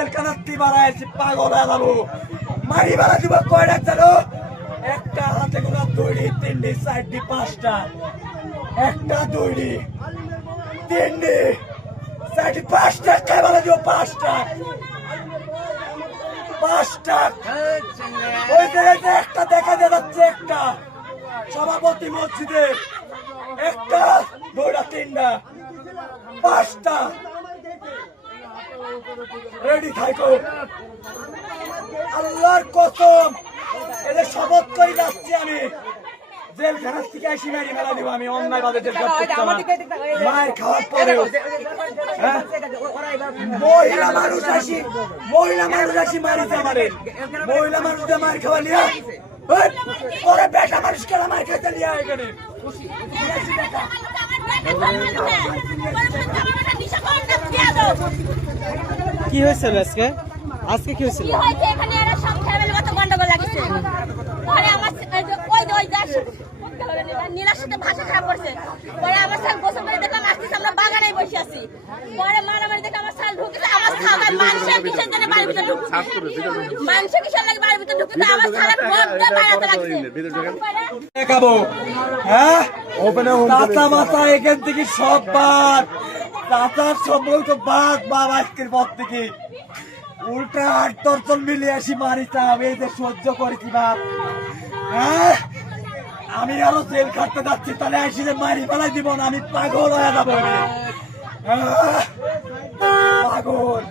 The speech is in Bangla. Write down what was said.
জেলখানার তিবারা এসে পাগল হয়ে যাবো মারি বেলা দিব কয়টা জানো একটা হাতে গোনা দড়ি তিনটি চারটি পাঁচটা একটা দড়ি তিনটি চারটি পাঁচটা খাই বেলা দিব পাঁচটা পাঁচটা ওই জায়গায় একটা দেখা যাচ্ছে একটা সভাপতি মসজিদে একটা দুইটা তিনটা পাঁচটা রেডি থাকো আল্লাহর কসম এদের শপথ করে যাচ্ছি আমি জেলখানার থেকে আসি মারি মেলা দিব আমি অন্যায় বাদে মায়ের খাওয়ার পরেও মহিলা মানুষ আসি মারিতে আমাদের মহিলা মানুষদের মার খাওয়া নিয়ে পরে বেটা মানুষ কেন মার খাইতে নিয়ে এখানে কি হয়েছিল আজকে আজকে কি হয়েছিল এখানে এরা সব ফ্যামিলির মতো গন্ডগোল লাগিছে পরে আমার ওই নীলার সাথে ভাষা খারাপ করছে পরে আমার সাল গোসল করে দেখলাম আসতেছে আমরা বাগানে বসে আছি পরে মারামারি দেখে আমার সাল ঢুকেছে আমার সাল মানুষের কিসের জন্য বাড়ির ভিতরে ঢুকছে মানুষের কিসের লাগে বাড়ির ভিতরে ঢুকছে আমার সাল বদ্ধ বাইরে লাগছে দেখাবো হ্যাঁ চাচা মাথা এখান থেকে সব বাদ চাচার সম্পর্ক বাদ বাবা আজকের পর থেকে উল্টা 8 দর্জন মিলে আসি মারিতাম এই যে সহ্য করেছি বাপ হ্যাঁ আমি আরো জেল খাটতে যাচ্ছি তাহলে আসি যে মারি ফেলাই দিব না আমি পাগল হয়ে যাবো পাগল